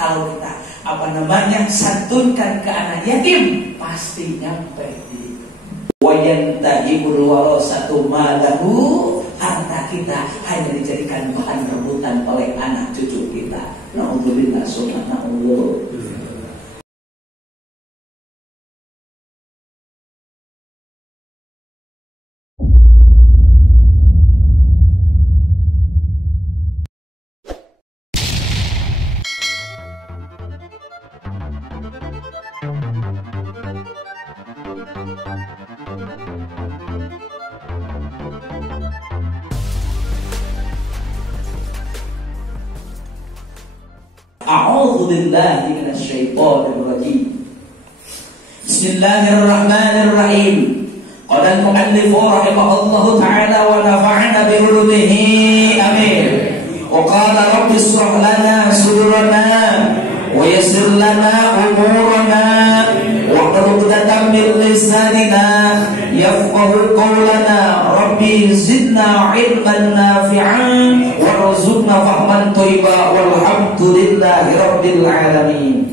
kalau kita santunkan ke anak yatim, pasti nyampe di itu. Wayantahibul warasatu malahu, harta kita hanya dijadikan bahan rebutan oleh anak cucu kita. Na'udzubillah summa na'udzubillah. A'udzu billahi minasyaitonir rajim. Bismillahirrahmanirrahim. Qala al-mu'allif rahimahullahu ta'ala wa nafa'ana bi ulumihi amin. Wa qala rabbi ishrah lana sudurana wa yassir lana umurana wa hlul 'uqdatam min lisanina yafqahu qawlana. Rabbi zidna 'ilman nafi'an warzuqna fahman thayyiban walhamdulillahi rabbil alamin.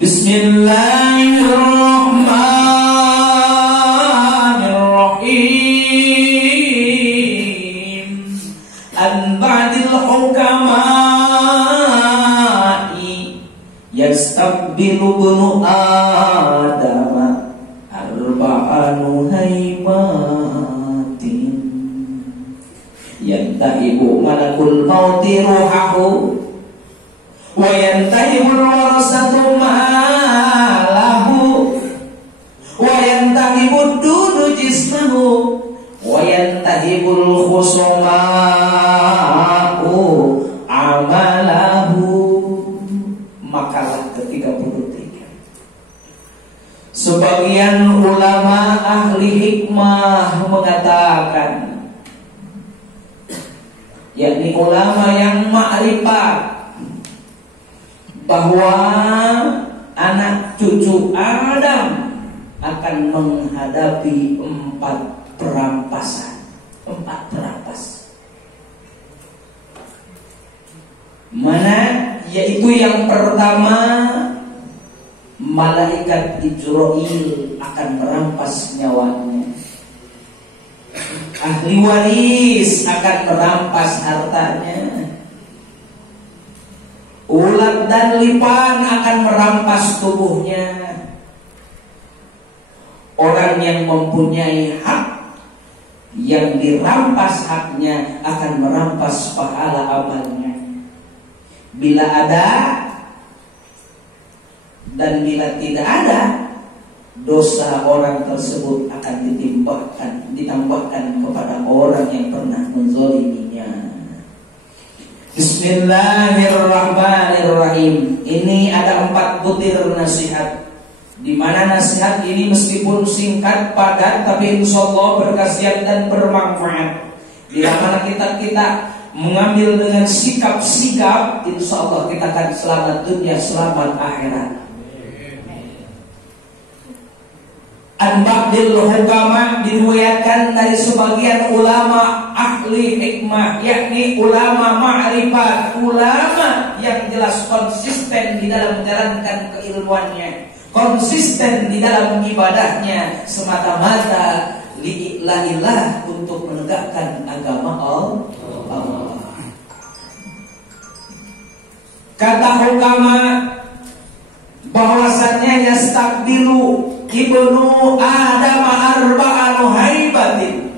Bismillahirrahmanirrahim. An ba'dil hukama'i yastaqbilu bunu adama arba'anu haymatin yantahibu malakul mauti ruhahu wa yantahibul warasatu malahu wa yantahibud dunu jismahu wa yantahibul khusuma'u amalahu. Makalah ke-33. Sebagian ulama ahli hikmah mengatakan, yakni ulama yang ma'rifat, bahwa anak cucu Adam akan menghadapi 4 perampasan, 4 perampas. Mana? Yaitu yang pertama, malaikat Jibril akan merampas nyawanya. Ahli waris akan merampas hartanya. Ulat dan lipan akan merampas tubuhnya. Orang yang mempunyai hak, yang dirampas haknya akan merampas pahala amalnya. Bila ada dan bila tidak ada, dosa orang tersebut akan ditambahkan kepada orang yang pernah menzaliminya. Bismillahirrahmanirrahim. Ini ada 4 butir nasihat, di mana nasihat ini meskipun singkat padat, tapi insyaallah berkhasiat dan bermanfaat. Bila mana kita mengambil dengan sikap-sikap, insyaallah kita akan selamat dunia, selamat akhirat. An ba'dil hukama, diriwayatkan dari sebagian ulama ahli hikmah, yakni ulama ma'rifat, ulama yang jelas konsisten di dalam menjalankan keilmuannya, konsisten di dalam ibadahnya, semata-mata lillahi, untuk menegakkan agama Allah. Kata hukama bahwasannya yastakbilu ibnu Adam arba'anu haibatin.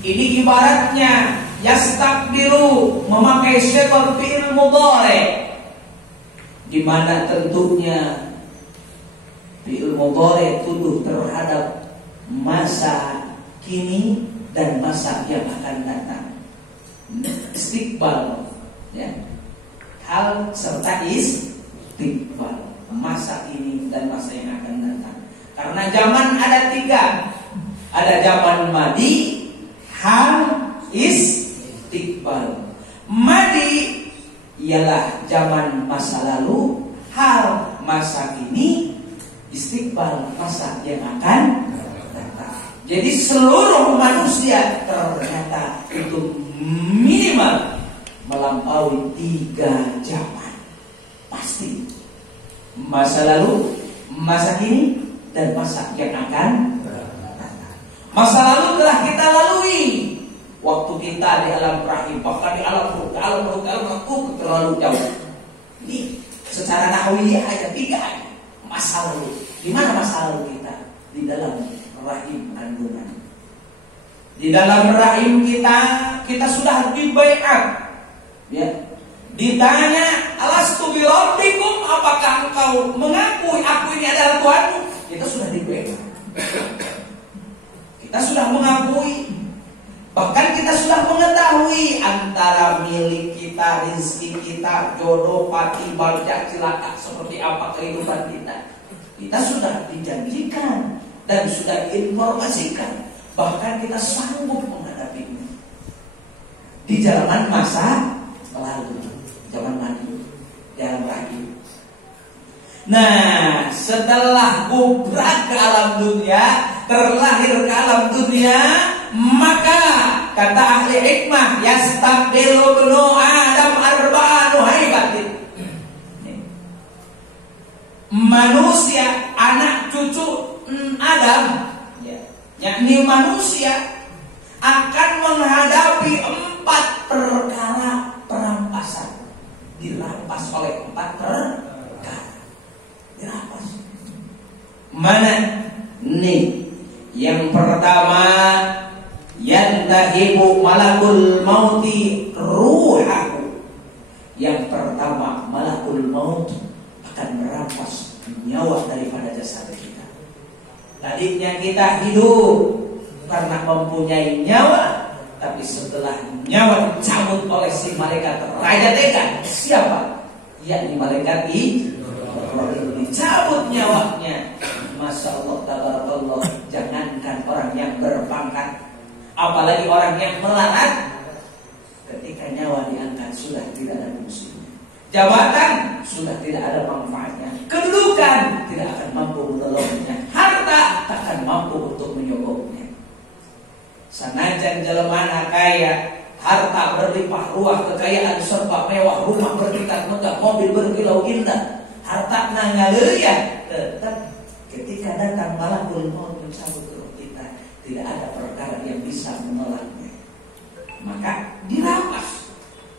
Ini ibaratnya yastakbilu memakai sigar fi'il mudhari, di mana tentunya fi'il mudhari tuduh terhadap masa kini dan masa yang akan datang. Istiqbal, ya. Hal serta istiqbal, masa ini dan masa yang akan datang. Karena zaman ada 3. Ada zaman madi, hal, istiqbal. Madi ialah zaman masa lalu, hal masa kini, istiqbal masa yang akan datang. Jadi seluruh manusia ternyata itu minimal melampaui 3 zaman. Pasti. Masa lalu, masa kini, dan masa yang akan datang. Masa lalu telah kita lalui. Waktu kita di alam rahim, bahkan di alam ruh terlalu jauh. Ini secara nahwiyah aja 3 aja. Masa lalu. Di mana masa lalu kita? Di dalam rahim kandungan. Di dalam rahim kita sudah dibaiat. Ya. Ditanya, alastu bi rabbikum, apakah engkau mengakui aku ini adalah Tuhanmu? Kita sudah dibaiat. Kita sudah mengakui. Bahkan kita sudah mengetahui antara milik kita, rezeki kita, jodoh, pati, balja, cilaka, seperti apa kehidupan kita. Kita sudah dijanjikan dan sudah diinformasikan. Bahkan kita sanggup menghadapinya. Di zaman masa lalu, zaman mandi, dalam rahim. Nah, setelah gubrak ke alam dunia, terlahir ke alam dunia, maka kata ahli hikmah, yastabdilu ibnu Adam arba'anu haibatin. Manusia, anak cucu Adam, yakni manusia, akan menghadapi 4 perkara perampasan. Dirampas oleh 4 perkara. Dirampas. Mana? Nih, yang pertama, yantahibu malakul mauti ruhahu. Yang pertama, malakul maut akan merampas nyawa daripada jasad kita. Tadinya kita hidup karena mempunyai nyawa, tapi setelah nyawa dicabut oleh si malaikat raja tega, siapa? Yakni malaikat dicabut nyawanya. Masya Allah, tabarakallah. Jangankan orang yang berpangkat, apalagi orang yang melarat, ketika nyawa diangkat sudah tidak ada fungsinya. Jabatan sudah tidak ada manfaatnya. Kedudukan tidak akan mampu menolongnya. Harta tak akan mampu untuk menyokongnya. Sanajan jelema kaya, harta berlimpah ruah, kekayaan serba mewah, rumah bertingkat megah, mobil berkilau indah, harta nangaleuyan, tetap ketika datang malakul maut mencabut ruh kita, tidak ada perkara yang bisa menolaknya. Maka dirampas.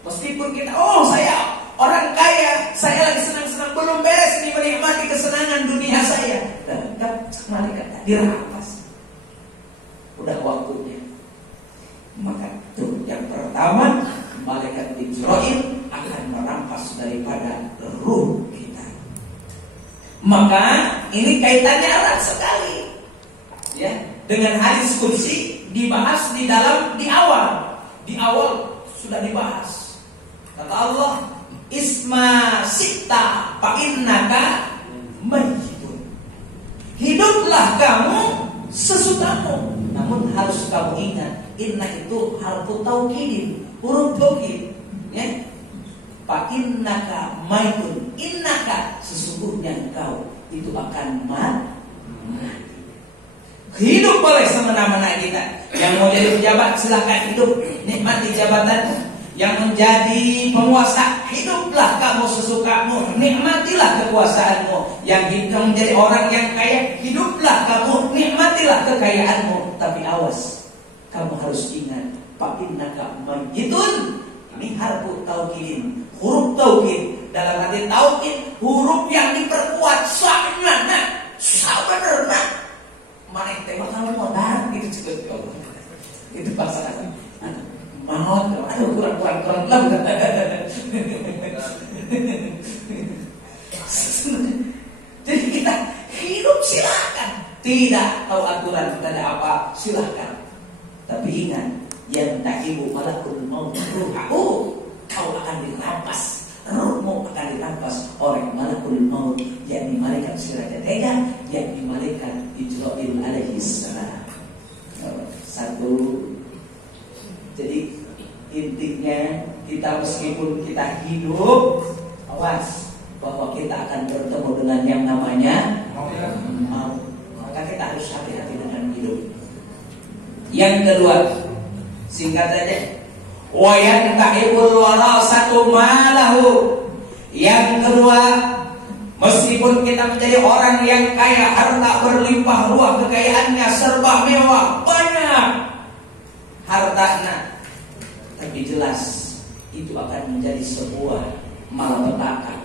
Meskipun kita, saya orang kaya, saya lagi senang-senang, belum beres ini menikmati kesenangan dunia saya, tetap malaikat dirampas. Udah waktunya. Maka itu yang pertama, malaikat Jibril akan merampas daripada ruh kita. Maka ini kaitannya erat sekali, ya, dengan hadis qudsi dibahas di awal sudah dibahas. Kata Allah, isma sita fa innaka mayyitun. Hiduplah kamu sesudamu, namun harus kamu ingat, inna itu harfu taukidin, huruf taukid, ya. Fa innaka maitun, innaka sesungguhnya engkau itu akan mati. Hidup boleh semena-mena kita. Yang mau jadi pejabat silahkan hidup, nikmati jabatanmu. Yang menjadi penguasa, hiduplah kamu sesukamu, nikmatilah kekuasaanmu. Yang menjadi orang yang kaya, hiduplah kamu, nikmatilah kekayaanmu. Tapi awas, kamu harus ingat, fa innaka mayyitun. Ini harfu taukidin, huruf taukid. Dalam arti taukid, huruf yang diperkuat sa'na, sabenerna. Mana teh bakal modal gitu juga. Itu bahasa kasar. Mau, aduh kurang Jadi kita hidup silakan, tidak tahu aturan ada apa silakan. Tapi ingat, yang takibu malakul maut ruhahu, kau akan dirampas, ruhmu akan dirampas oleh malakul maut, yakni malaikat siraja tega, yakni malaikat Jibril alaihi salam. Satu. Jadi intinya kita meskipun kita hidup, awas bahwa kita akan bertemu dengan yang namanya maut. Maka kita harus hati-hati dengan hidup. Yang kedua, singkat saja, Wa yantahibul warasatu malahu. Yang kedua, meskipun kita menjadi orang yang kaya, harta berlimpah ruah, kekayaannya serba mewah, banyak hartanya, tapi jelas itu akan menjadi sebuah malapetaka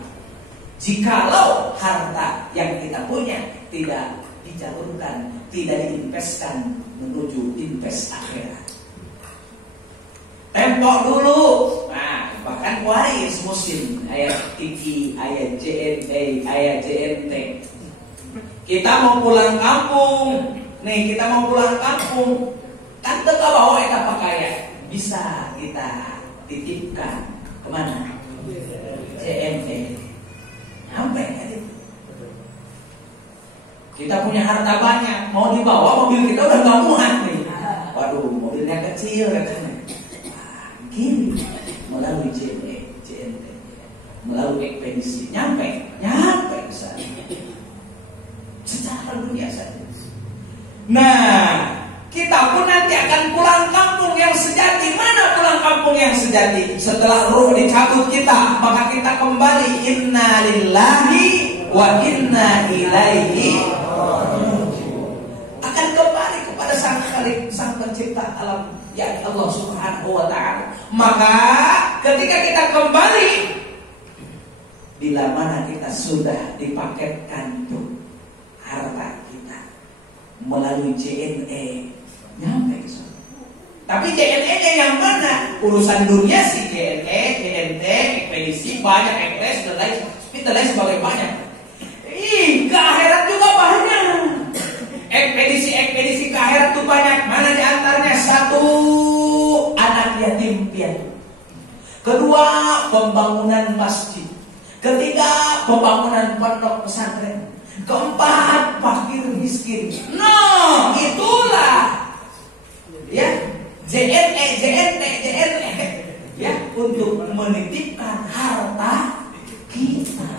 jikalau harta yang kita punya tidak dijalurkan, tidak diinvestkan menuju invest akhirat. Tempo dulu, nah bahkan waris musim ayat Tiki, ayat JNT, ayat JNT. Kita mau pulang kampung, nih kita mau pulang kampung, kan teka bawa kita pakaian, bisa kita titipkan kemana? JNT. Sampai kan itu. Kita punya harta banyak, mau dibawa mobil kita udah nggak muat nih. Waduh, mobilnya kecil katanya. Gini melalui JNT, melalui ekspedisi nyampe ke sana secara dunia saja. Nah, kita pun nanti akan pulang kampung yang sejati. Mana pulang kampung yang sejati? Setelah ruh dicabut kita, maka kita kembali inna lillahi wa inna ilaihi akan kembali kepada sang Khalik, sang pencipta alam, yakni Allah Subhanahu wa ta'ala. Maka ketika kita kembali, bila mana kita sudah dipaketkan tuh harta kita melalui JNE, nyampe ke sana. Tapi JNE-nya yang mana? Urusan dunia sih JNE, JNT, ekspedisi banyak, ekspres dan lain sebagainya banyak. Ke akhirat juga banyak. Ekspedisi ke akhirat itu banyak. Mana di antaranya? Satu, anak yatim piatu. Kedua, pembangunan masjid. Ketiga, pembangunan pondok pesantren. Keempat, fakir miskin. No, itulah ya JNE ya, untuk menitipkan harta kita.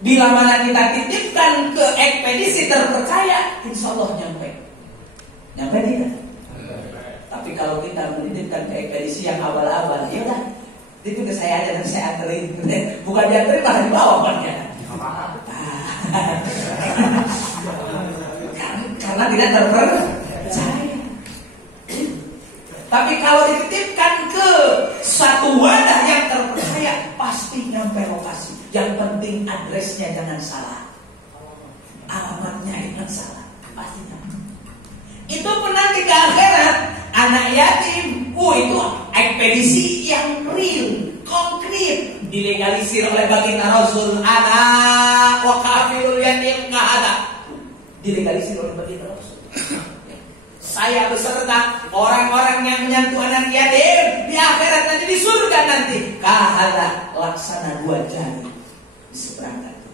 Bila mana kita titipkan ke ekspedisi terpercaya, insya Allah nyampe tidak? Tapi kalau kita menitipkan ke ekspedisi yang abal-abal, ya udah, itu ke saya aja dan saya anterin. Bukan dianterin, malah dibawa banyak. Karena tidak terpercaya. Tapi kalau dititipkan ke satu wadah yang terpercaya, pasti nyampe lokasi. Yang penting adresnya jangan salah, alamatnya jangan salah, pasti nyampe. Itu pun nanti ke akhirat, anak yatim, itu ekspedisi yang real, konkret, dilegalisir oleh baginda Rasul. Anak wa kafirul yatim kahada, dilegalisir oleh baginda Rasul. Saya beserta orang-orang yang menyentuh anak yatim di akhirat nanti, di surga nanti, kahada, laksana 2 jari di seberang itu.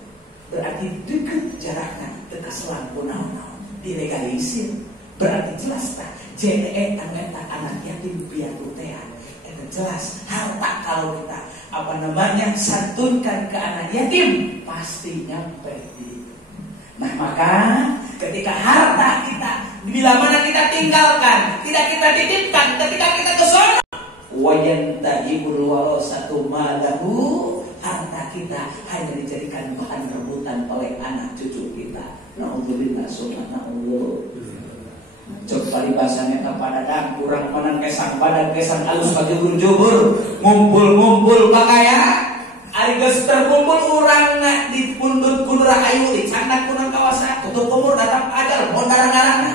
Berarti dekat jaraknya, dekat selampu naon-naon, dilegalisir. Berarti jelas tak JNE anak yatim piatu teh. Itu jelas harta kalau kita santunkan ke anak yatim, pasti nyampe di. Nah maka ketika harta kita bila mana kita tinggalkan, tidak kita titipkan, ketika kita ke sana, wayantahibul warasatu malahu, harta kita hanya dijadikan bahan rebutan oleh anak cucu kita. Naudzubillah summa naudzubillah. Coba dibahasanya kepada dan kurang menang kesang badan kesang alus jubur-jubur, ngumpul-ngumpul pakaian. Ari geus terkumpul urang di pundut kudura ayu di candak kunang kawasan tutup umur datang ajal mondarang-arangna.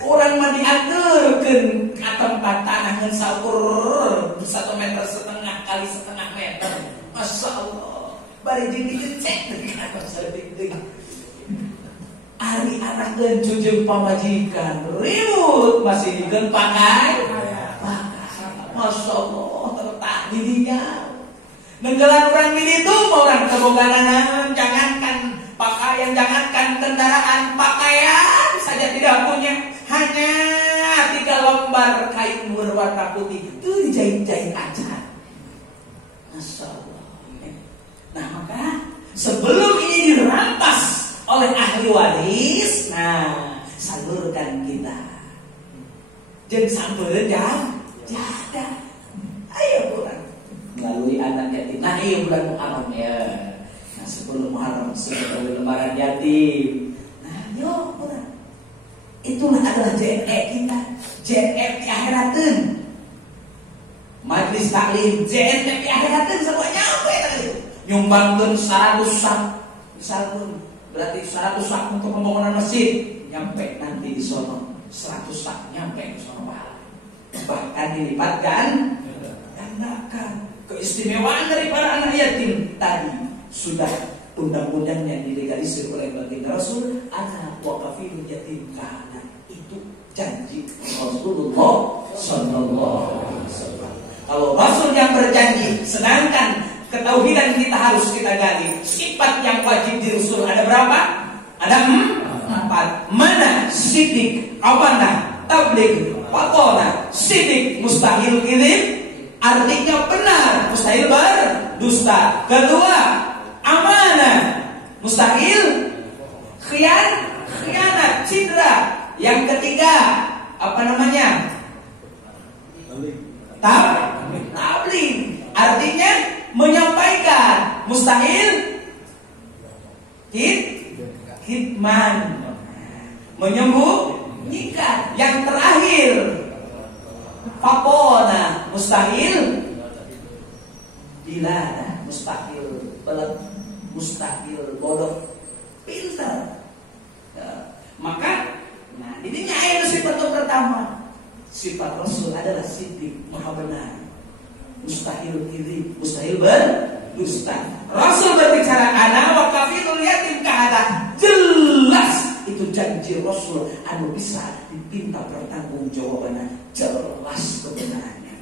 Urang mah diaturkeun ka tempat tanah ngeun saukur 1,5 meter kali 1,5 meter. Masyaallah. Bari jeung dicek kana saeutik. Ari anak geun pamajikan riwut masih dikeun pakai. Masyaallah tertak di dinya. Nenggelan orang di itu orang keboganan, jangankan pakaian, jangankan kendaraan, pakaian saja tidak punya, hanya 3 lembar kain berwarna putih itu dijahit-jahit aja. Masya Allah. Nah maka sebelum ini dirampas oleh ahli waris, nah salurkan kita. Jeung sampeun jaga. Ayo pulang melalui anak yatim. Nah, iya bulan Muharram ya. Nah, sebelum Muharram sebelum lebaran yatim. Nah, yuk pulang. Itulah adalah JNE kita. JNE di akhiratin. Majlis taklim JNE di akhiratin semuanya apa ya tadi? Nyumbangkan 100 sak. Misalkan berarti 100 sak untuk pembangunan masjid, nyampe nanti di sono 100 sak nyampe di sono pahala. Bahkan dilipat gandakan. Keistimewaan dari para anak yatim tadi sudah undang-undangnya dilegalisir oleh baginda Rasul. Anak waqafil yatim kana, itu janji Rasulullah sallallahu alaihi wasallam. Kalau Rasul yang berjanji, sedangkan ketauhidan kita harus kita gali. Sifat yang wajib di Rasul ada berapa? Ada 4. Mana? Sidik, amanah, tabligh, fatona. Sidik mustahil kirim, artinya benar, mustahil berdusta. Kedua, amanah, mustahil khianat, cindra. Yang ketiga, apa namanya? Tabligh, artinya menyampaikan, mustahil kitman, menyembunyikan. Yang terakhir, fakona, mustahil dilana, mustahil pelet, mustahil bodoh, pintar. Maka, nah ini ayat sifat pertama. Sifat Rasul adalah sidik, maha benar, mustahil kiri, mustahil berdusta. Rasul berbicara ana wa kafilul yatim kahada, jelas itu janji Rasul anu bisa dipinta pertanggungjawabannya, jelas kebenarannya.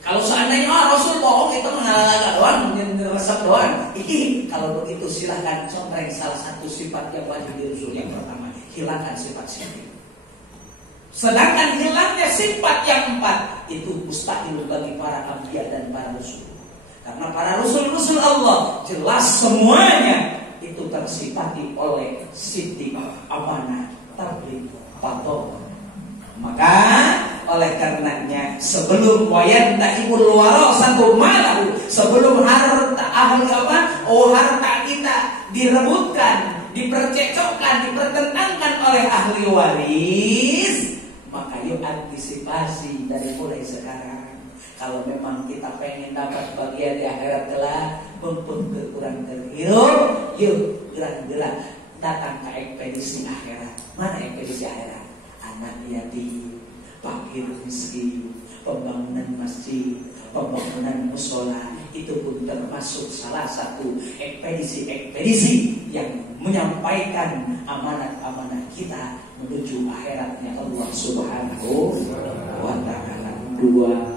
Kalau seandainya Rasul bohong itu mengalahkan doang, menyesat doang. Kalau begitu silahkan contoh salah satu sifat yang wajib di Rasul. Yang pertama, hilangkan sifat sidik. Sedangkan hilangnya sifat yang 4 itu mustahil bagi para anbiya dan para rasul. Karena para rasul Allah jelas semuanya itu tersifati oleh sidik, amanah, tabligh, fatona. Maka oleh karenanya sebelum wayantaibul warasatu malahu, sebelum harta ahli harta kita direbutkan, dipercekcokan, dipertentangkan oleh ahli waris, maka yuk antisipasi dari mulai sekarang. Kalau memang kita pengen dapat bagian di akhirat kelak, mumpung kurang terhirup, yuk gerak-gerak datang ke ekspedisi akhirat. Mana ekspedisi akhirat? Anak yatim, fakir miskin, pembangunan masjid, pembangunan musola, itu pun termasuk salah satu ekspedisi yang menyampaikan amanat-amanat kita menuju akhiratnya Allah Subhanahu wa ta'ala. 2